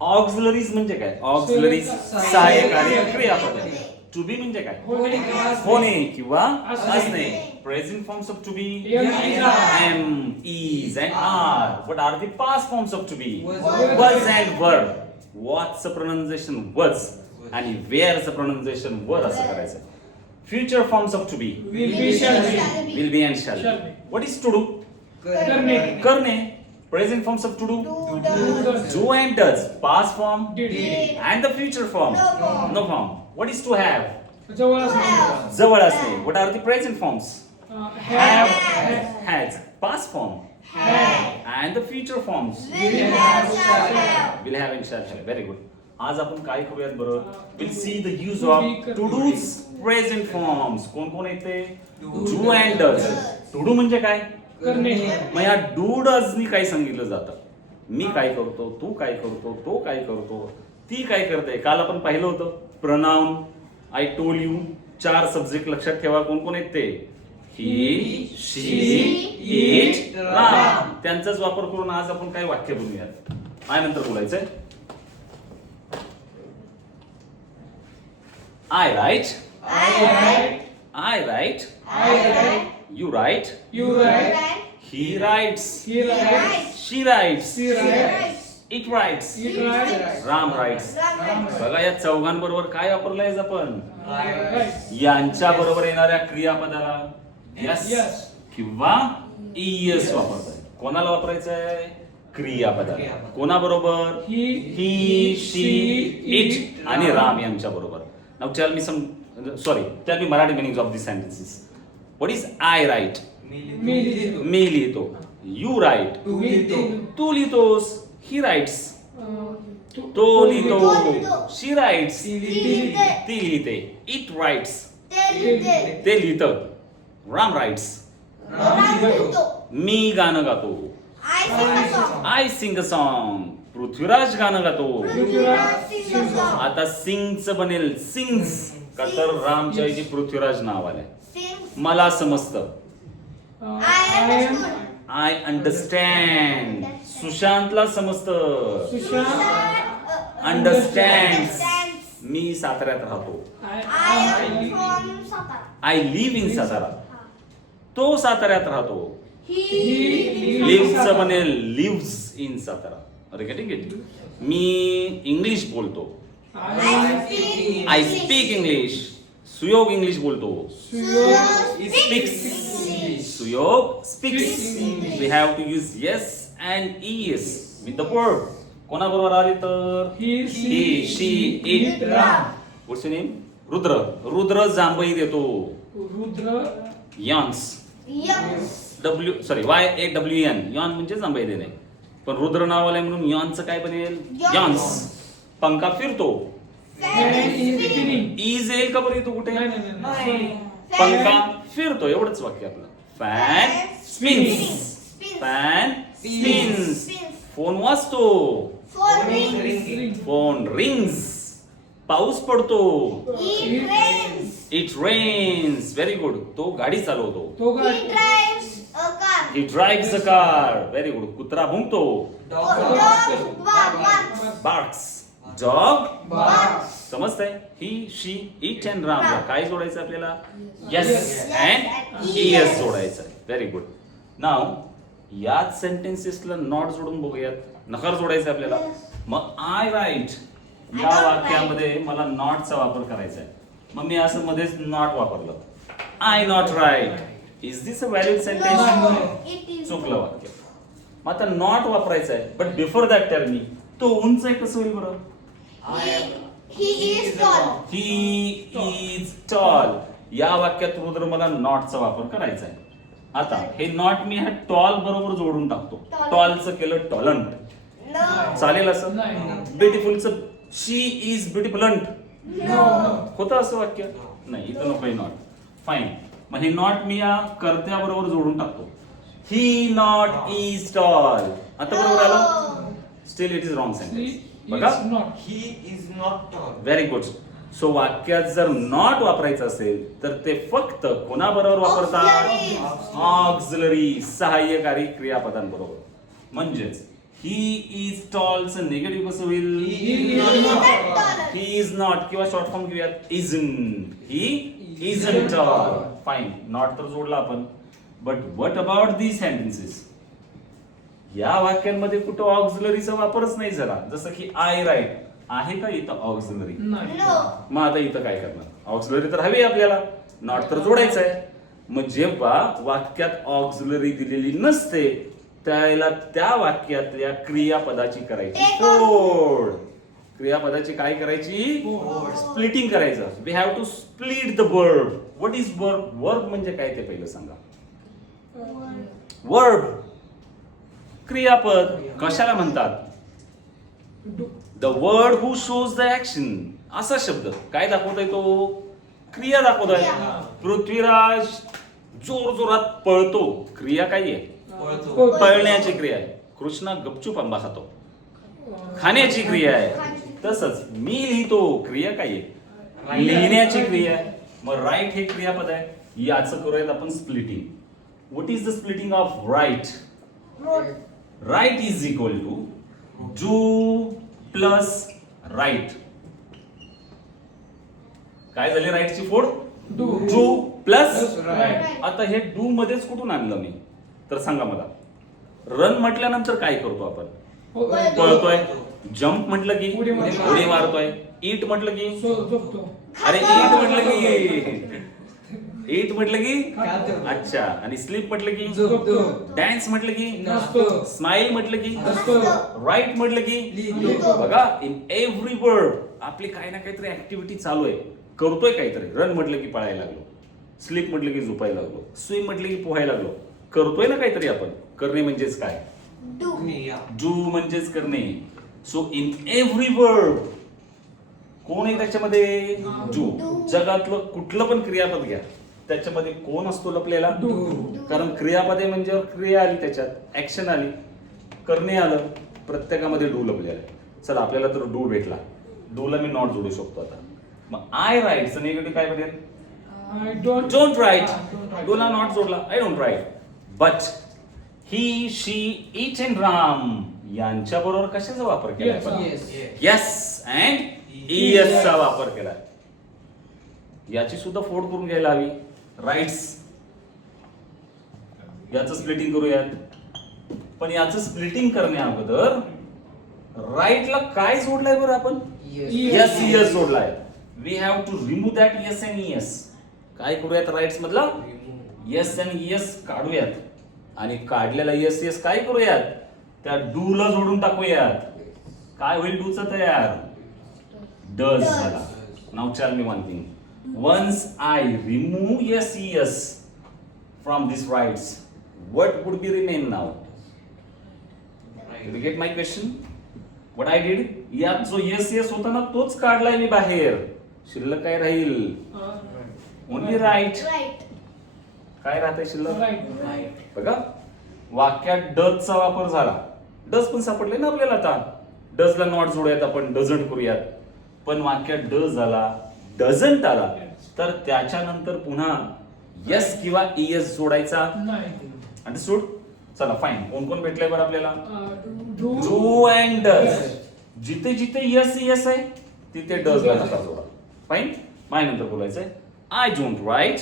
Auxiliaries म्हणजे काय? Auxiliaries सहाय्यकारी क्रियापद. टू बी म्हणजे काय? होणे किंवा असणे. Present forms of to be am, is and are. What are the past forms of to be? Was and were. वॉटचं प्रोनाउन्सिएशन वॉज आणि वेअरचं प्रोनाउन्सिएशन वर असं करायचं. Future forms of to be will be, shall be. will be and shall Shall be. be. What is to do? करणे. करणे. Present forms of to do. Do and does. Past form Did. and the future form. No form. What is to have? जवळ असणे. जवळ असणे. What are the present forms? Have. Has. Past form Have. and the future forms. Will have. Will have and shall have. Very good. आज आपण काय करूयात बरं? We'll see the use of to do's present forms. कोण कोण येते? Do and does. To do म्हणजे काय? करणे. मग या डू डज नी काय सांगितलं जातं? मी काय करतो, तू काय करतो, तो काय करतो, ती काय करते. काल आपण पाहिलं होतं pronoun. I told you. 4 subject लक्षात ठेवा. कोण कोण आहेत ते? ही, शी, इट, राम. त्यांचाच वापर करून आज आपण काय वाक्य बनवूयात. काय नंतर बोलायचंय? I write. I write. You write. You write. He writes. He writes. She writes. She writes. It writes. It writes. Ram writes. बघा या चौघांबरोबर काय वापरलंय आपण? Right. यांच्या बरोबर येणाऱ्या क्रियापदाला Yes. किंवा ईएस वापरताय. कोणाला वापरायचंय? क्रियापदाला. कोणाबरोबर? ही, शी, इट आणि राम यांच्या बरोबर. Now tell me tell me Marathi meanings of these sentences. What is I write? मी लिहितो. मी लिहितो. You write. तू लिहितो. तू लिहितोस. He writes. तो लिहितो. She writes. ती लिहिते. ती लिहिते. It writes. ते ते लिहितं. Ram writes. मी गाणं गातो. I sing a song. Prithviraj गाणं गातो. आता सिंगचं बनेल सिंग्स का तर रामच्या ऐवजी पृथ्वीराज नाव आलंय. मला समजतं. I understand. सुशांतला समजतं. सुशांत अंडरस्टँड. मी साताऱ्यात राहतो. I live in Satara. तो साताऱ्यात राहतो. लिव्हचं बनेल लिव्ह्स इन सातारा. अरे गेटिंग इट. मी इंग्लिश बोलतो. I speak English. Suyog English बोलतो. Speaks. Suyog speaks. We have to use S and ES with the word. कोणाबरोबर आले तर? He, she, it, Ram. What's your name? Rudra. Rudra जांभई देतो. रुद्र यॉन्स. YAWN. यॉन म्हणजे जांभई देणे. पण रुद्र नाव आलंय म्हणून यॉनचं काय बनेल? यॉन्स. पंखा फिरतो. इज येईल का बरं येतो कुठे? पंखा फिरतो. एवढंच वाक्य आपलं. Fan spins. Fan spins. Phone वाजतो. Phone rings. पाऊस पडतो. It rains. Very good. तो गाडी चालवतो. तो गाडी. He drives a car. Very good. कुत्रा भुंकतो. Barks. Dog समजतंय? He, she, it and Ram. काय जोडायचं आपल्याला? Yes and yes जोडायचं. Very good. नाव याच सेंटेन्सेसला नॉट जोडून बघूयात. नकार जोडायचं आपल्याला. मग आय राईट या वाक्यामध्ये मला नॉटचा वापर करायचा आहे. मग मी असं मध्येच नॉट वापरलं. I not write. Is this a valid sentence? चुकलं वाक्य. मग आता नॉट वापरायचं आहे. But before that tell me तो उंच आहे कसं होईल बरं? He is tall. या वाक्यात रुद्र मला नॉटचा वापर करायचा आहे. आता हे नॉट मी हा टॉल बरोबर जोडून टाकतो. टॉलचं केलं टॉलंट. चालेल असं? ब्युटिफुलचं शी इज ब्युटिफुलंट होतं असं वाक्य? नाही, इथं नको नॉट. फाईन. मग हे नॉट मी या कर्त्याबरोबर जोडून टाकतो. ही नॉट इज टॉल. आता बरोबर आलं? Still it is wrong sentence. बघा. He is not tall. Very good. So वाक्यात जर नॉट वापरायचं असेल तर ते फक्त कोणाबरोबर वापरतात? ऑक्झिलरी सहाय्यकारी क्रियापदांबरोबर. म्हणजेच ही इज टॉलचं निगेटिव्ह कसं होईल? ही इज नॉट किंवा शॉर्ट फॉर्म घेऊयात isn't. He isn't tall. Fine, not तर जोडला आपण. But what about these sentences? या वाक्यांमध्ये कुठं ऑक्झिलरीचा वापरच नाही झाला. जसं की आय राईट आहे का इथं ऑक्झिलरी? मग आता इथं काय करणार? ऑक्झिलरी तर हवी आपल्याला, नॉट तर जोडायचं आहे. मग जेव्हा वाक्यात ऑक्झिलरी दिलेली नसते त्याला त्या वाक्यातल्या क्रियापदाची करायची फोड. क्रियापदाची काय करायची? स्प्लिटिंग करायचं. We have to split the verb. What is verb? Verb म्हणजे काय ते पहिलं सांगा. वर्ब क्रियापद कशाला म्हणतात? The word who shows the action. असा शब्द काय दाखवतोय? तो क्रिया दाखवतोय. पृथ्वीराज जोर जोरात पळतो, क्रिया काय आहे? पळण्याची क्रिया आहे. कृष्ण गपचूप आंबा खातो, खाण्याची क्रिया आहे. तसंच मी लिहितो, क्रिया काय आहे? लिहिण्याची क्रिया आहे. मग राईट हे क्रियापद आहे. याचं करूयात आपण splitting. What is the splitting of write? Write is equal to do plus write. काय झाले राईटची फोड? Do plus write. आता हे डू मध्येच कुठून आणलं मी तर सांगा मला. रन म्हटल्यानंतर काय करतो आपण? पळतोय. जम्प म्हटलं की उडी मारतोय. ईट म्हटलं की अरे ईट म्हटलं की अच्छा. आणि स्लीप म्हटलं की डान्स म्हटलं की स्माइल म्हटलं की राईट म्हटलं की बघा इन एव्हरी वर्ड आपली काही ना काहीतरी ऍक्टिव्हिटी चालू आहे, करतोय काहीतरी. रन म्हटलं की पळायला लागलो, स्लीप म्हटलं की झोपायला लागलो, स्विम म्हटलं की पोहायला लागलो. करतोय ना काहीतरी आपण. करणे म्हणजेच काय? डू म्हणजेच करणे. सो इन एव्हरी वर्ड कोण आहे त्याच्यामध्ये? डू. जगातलं कुठलं पण क्रियापद घ्या त्याच्यामध्ये कोण असतो लपलेला? कारण क्रियापद आहे म्हणजे क्रिया आली, त्याच्यात ऍक्शन आली, करणे आलं, प्रत्येकामध्ये डू लपलेला आहे. चला आपल्याला तर डू भेटला, डूला मी नॉट जोडू शकतो. आता मग आय राईटचं निगेटिव्ह काय बनेल? Don't write. डूला नॉट जोडला, I don't write. But he she it and Ram यांच्या बरोबर कशाचा वापर केला? यस अँड इयस चा वापर केला. याची सुद्धा फोड करून घ्यायला हवी. राईट्स याचं स्प्लिटिंग करूयात. पण याचं स्प्लिटिंग करण्या अगोदर राईटला काय जोडलाय बरं आपण? यस इयस जोडलाय. We have to remove that S and ES. काय करूयात? राईट्स मधला यस अँड इयस काढूयात आणि काढलेला यस यस काय करूयात? त्या डू ला जोडून टाकूयात. काय होईल डूचा तयार? डज झाला. Now tell me one thing. Once I remove yes yes from these rights, what would be remain now? Did you get my question? What I did? यात जो yes yes होता ना तोच काढलाय मी बाहेर. शिल्लक काय राहील? Only right. काय राहतंय शिल्लक? बघा वाक्यात डज चा वापर झाला. डज पण सापडले ना आपल्याला. आता डजला नॉट जोडूयात आपण, डझंट करूयात. पण वाक्यात डज झाला, डझंट आला तर त्याच्यानंतर पुन्हा यस किंवा इयस जोडायचा. अंडरस्टूड? चला फाईन. कोण कोण भेटलंय बरं आपल्याला? Do and does. जिथे जिथे यस यस आहे तिथे डज ला नका जोडा. फाईन. माझ्या नंतर बोलायचंय. I don't write.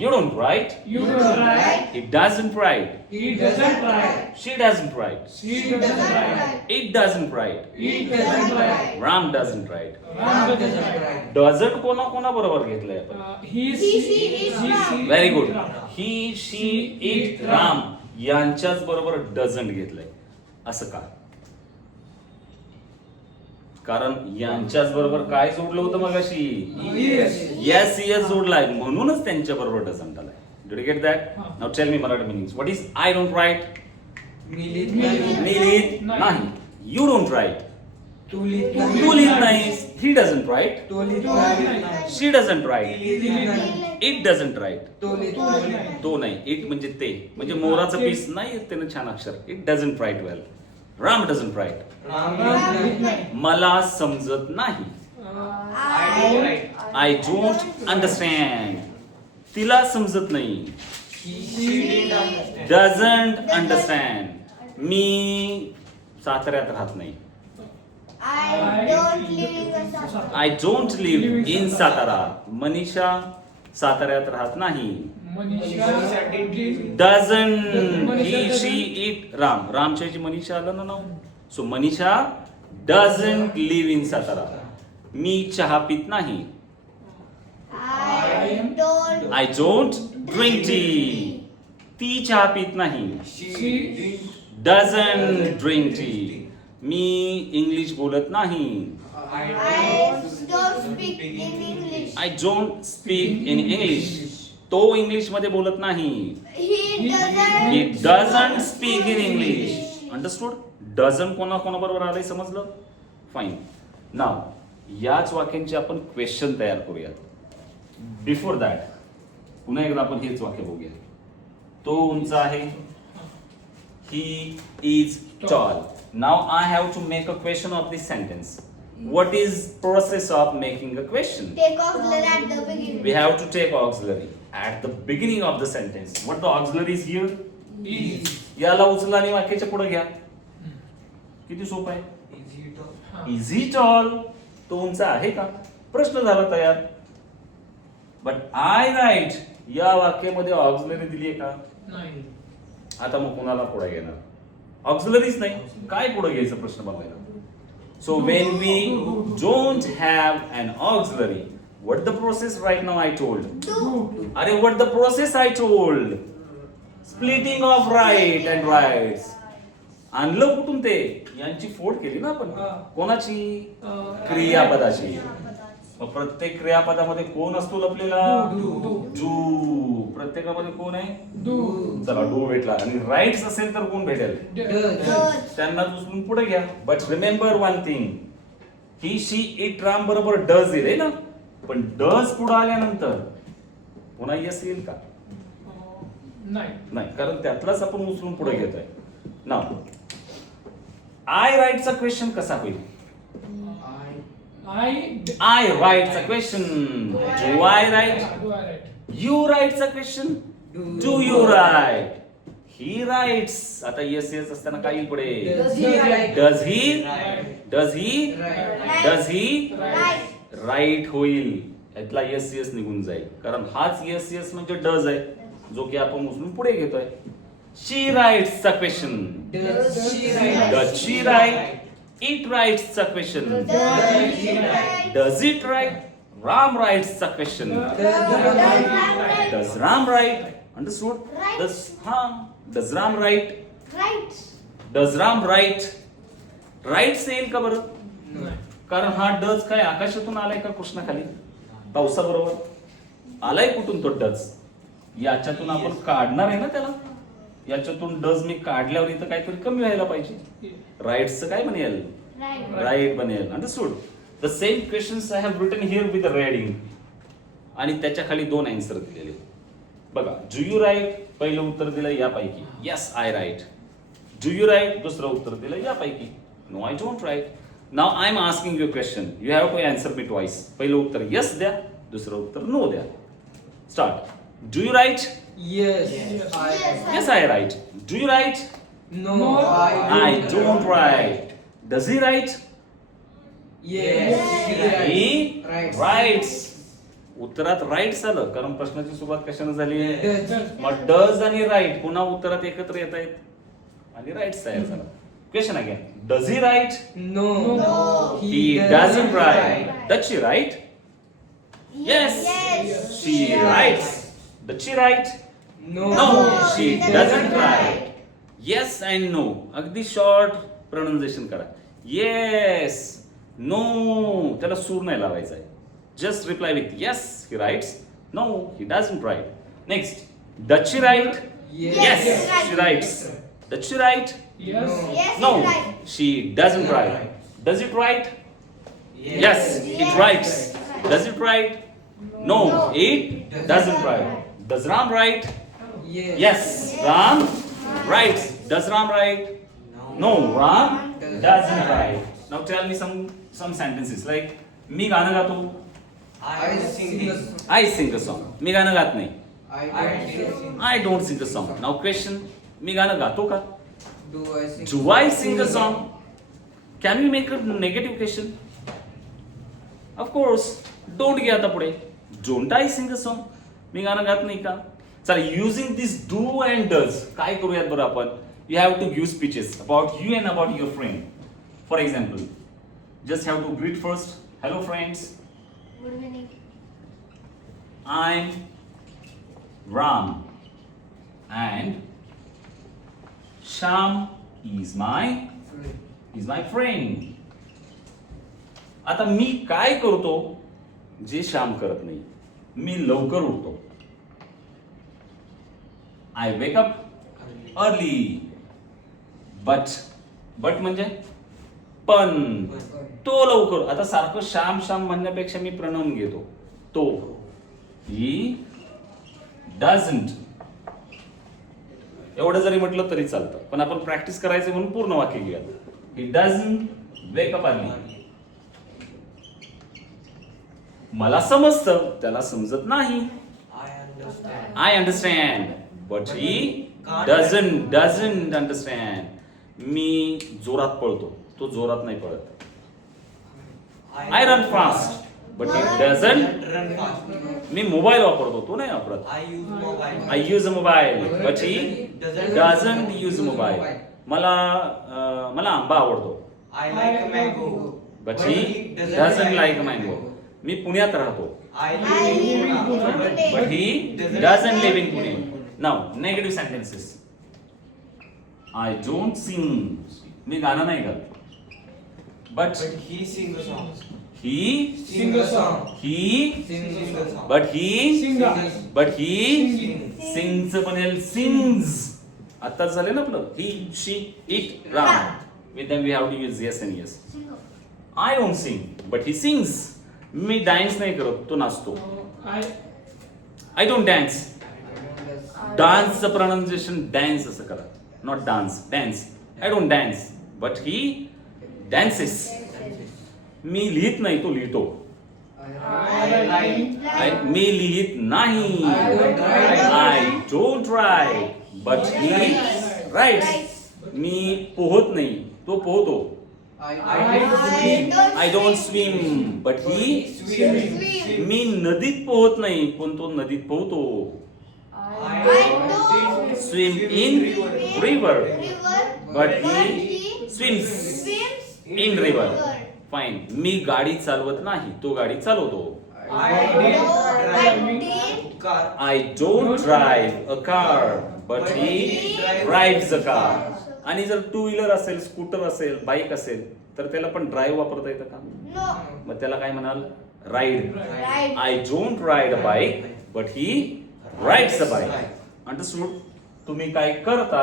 You don't write. It doesn't write. She doesn't write. It doesn't write. Ram doesn't write. Doesn't कोणा बरोबर घेतलंय आपण? Very good. He she it Ram यांच्याच बरोबर डझंट घेतलंय. असं का? कारण यांच्याच बरोबर काय जोडलं होतं मगाशी? यस यस जोडलाय म्हणूनच त्यांच्या बरोबर डझंट आलाय. Did you get that? Now tell me Marathi meanings. What is I don't write? मी लिहित नाही. You don't write. तू लिहित नाहीस. He doesn't write. She doesn't write. It doesn't write. तो नाही. It म्हणजे ते म्हणजे मोराचं पीस नाही त्यानं छान अक्षर. It doesn't write well. Ram doesn't write. मला समजत नाही. I don't understand. तिला समजत नाही. Doesn't understand. मी साताऱ्यात राहत नाही. I don't live in Sattara. I don't live in Satara. Manisha साताऱ्यात राहत नाही. Manisha doesn't he she it Ram. रामच्या ऐवजी मनीषा आलं ना नाव. So Manisha doesn't live in Satara. मी चहा पित नाही. I don't I don't drink tea. ती चहा पित नाही. She doesn't drink tea. मी इंग्लिश बोलत नाही. I don't speak in English. I don't speak in English. तो इंग्लिश मध्ये बोलत नाही. He doesn't. He doesn't speak in English. Understood? Doesn't कोणाबरोबर आलंय समजलं? फाईन. नाव याच वाक्यांचे आपण क्वेश्चन तयार करूयात. बिफोर दॅट पुन्हा एकदा आपण हेच वाक्य बघूया. तो उंच आहे. He is tall. Now I have to make a question of this sentence. What is process of making a question? Take auxiliary at the beginning. We have to take auxiliary at the beginning of the sentence. What the auxiliary is here? Is. याला उचला आणि वाक्याच्या पुढे घ्या. किती सोपं आहे. Is he tall? Is he tall. तो उंच आहे का. प्रश्न झाला तयार. बट आय राईट या वाक्यामध्ये ऑक्झिलरी दिली आहे का. नाही. आता मग कोणाला पुढे घेणार. ऑक्झिलरीच नाही. काय पुढे घ्यायचं प्रश्न बघायला. So when we don't have an auxiliary what the process right now I told. Do. अरे what the process I told. Splitting of write and writes. आणलं कुठून ते. यांची फोड केली ना आपण. कोणाची. क्रियापदाची. मग प्रत्येक क्रियापदामध्ये कोण असतो लपलेला. डू. प्रत्येकामध्ये कोण आहे. Do. चला डू भेटला. आणि राईट्स असेल तर कोण भेटेल. Does. त्यांना उचलून पुढे घ्या. But remember one thing. He she it Ram बरोबर डज येईल ना. पण डज पुढे आल्यानंतर पुन्हा यस येईल का. नाही. कारण त्यातलाच आपण उचलून पुढे घेतोय. नाव आय राईटचा क्वेश्चन कसा होईल. आय राईटचा question. Do I write. Do I write? You राईटचा question. Do you write. He writes. आता येस येस असताना काय येईल पुढे. Does he write? Does he. Right. Does he. Right. Does he. Right. Write होईल. यातला येस येस निघून जाईल. कारण हाच येस येस म्हणजे डज आहे जो की आपण उचलून पुढे घेतोय. शी राईट्सचा question. Does she write? Does she write. It राईट्सचा question. Does he write? Does it write. Ram राईट्सचा question. Does Ram write. Understood. Right. Does Ram write. Right. Does Ram write. Writes येईल का बरं. नाही. कारण हा डज काय आकाशातून आलाय का कृष्णाखाली पावसाबरोबर आलाय. कुठून तो डज. याच्यातून आपण काढणार आहे ना त्याला. याच्यातून डज मी काढल्यावर इथं काहीतरी कमी व्हायला पाहिजे. राईट्सचं काय बनेल. Right. राईट बनेल. Understood. The same questions I have written here with reading. आणि त्याच्या खाली दोन आन्सर दिलेले बघा. डू यू राईट पहिलं उत्तर दिलं यापैकी. Yes I write. Do you write दुसरं उत्तर दिलं यापैकी. No I don't write. Now I am asking you question. You have to answer me twice. पहिलं उत्तर येस द्या. दुसरं उत्तर नो द्या. Start. Do you write. Yes. Yes. I write. Yes I write. Do you write. No, No, I don't write. Does he write? Yes. He Writes. writes. उत्तरात rights आलं कारण प्रश्नाची सुरुवात कशाने झाली. Does. मग डज आणि राईट पुन्हा उत्तरात एकत्र येत आहेत आणि राईट्स तयार झाला. Question again. Does he write. No. No. He doesn't write. Does she write? Yes. Yes. She writes. Does she write? No. No, she she doesn't doesn't write. Yes and no. अगदी short pronunciation करा. Yes. No. त्याला सूर नाही लावायचा आहे. Just reply with yes he writes. No he doesn't write. Next. Does she write. Yes. Yes, Yes. she writes. Does she write? Yes. No. Yes. No, he's right. she doesn't write. Does it write? Yes, it Yes. writes. Does it write? No, it doesn't write. Does Ram write? Yes. Yes, Ram writes. Does Ram write? No, Ram doesn't write. Now tell me some sentences like मी गाणं गातो. I sing the song. I sing the song. मी गाणं गात नाही. I don't sing. I don't sing the song. Now question. मी गाणं गातो का? Do I sing? Do I sing a song? Can we make a negative question? Of course. Don't घ्या आता पुढे. Don't I sing a song? मी गाणं गात नाही का? चला, using this do and does काय करूयात बरं आपण? You have to give speeches about you and about your friend. For example, just have to greet first. Hello friends. Good evening. I'm Ram and Sham is my friend. आता मी काय करतो जे श्याम करत नाही? मी लवकर उठतो. I wake up early. But म्हणजे पण तो लवकर. आता सारखं श्याम श्याम म्हणण्यापेक्षा मी प्रोनाउन घेतो. तो. He doesn't. एवढं जरी म्हटलं तरी चालतं, पण आपण प्रॅक्टिस करायचं म्हणून पूर्ण वाक्य घेऊया. He doesn't wake up early. मला समजतं, त्याला समजत नाही. I I understand. understand, but he doesn't understand. मी जोरात पळतो, तो जोरात नाही पळत. I run fast, but he doesn't. Run fast. Me mobile वापरतो, तो नाही वापरत. I use mobile. I use a mobile, but he doesn't use a mobile. मला आंबा आवडतो, I like mango. but he doesn't like mango. मी पुण्यात राहतो, I live in Pune. but he doesn't live in Pune. Now, negative sentences. I don't sing. मी गाणं नाही गात. But But he sing a song. he, Sing a song. he, Sing a song. but he, Sing. sings पण येईल sings. आता झाले ना आपलं he, she, it, Ram. With them we have to use yes and yes. I don't sing, but he sings. Me dance नाही करत, तो नाचतो. I don't dance. डान्सचं प्रोनाउन्सिएशन डॅन्स असं करा, not dance, dance. I don't dance, but he dances. मी लिहित नाही, तो लिहितो. मी लिहित नाही. I don't write, but he writes. मी पोहत नाही, तो पोहतो. I don't swim, but he Swim. मी नदीत पोहत नाही, पण तो नदीत पोहतो. I don't Swim in river, but he swims in river. Fine. मी गाडी चालवत नाही, तो गाडी चालवतो. I don't drive a car, but he drives a car. आणि जर टू व्हीलर असेल, स्कूटर असेल, बाईक असेल, तर त्याला पण ड्राईव्ह वापरता येतं का? No. मग त्याला काय म्हणाल? Ride. Right. I don't ride a bike, but he rides a bike. Understood? तुम्ही काय करता?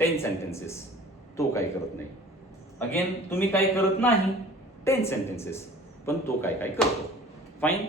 10 sentences. तो काय करत नाही. अगेन तुम्ही काय करत नाही? 10 sentences. पण तो काय करतो. फाईन.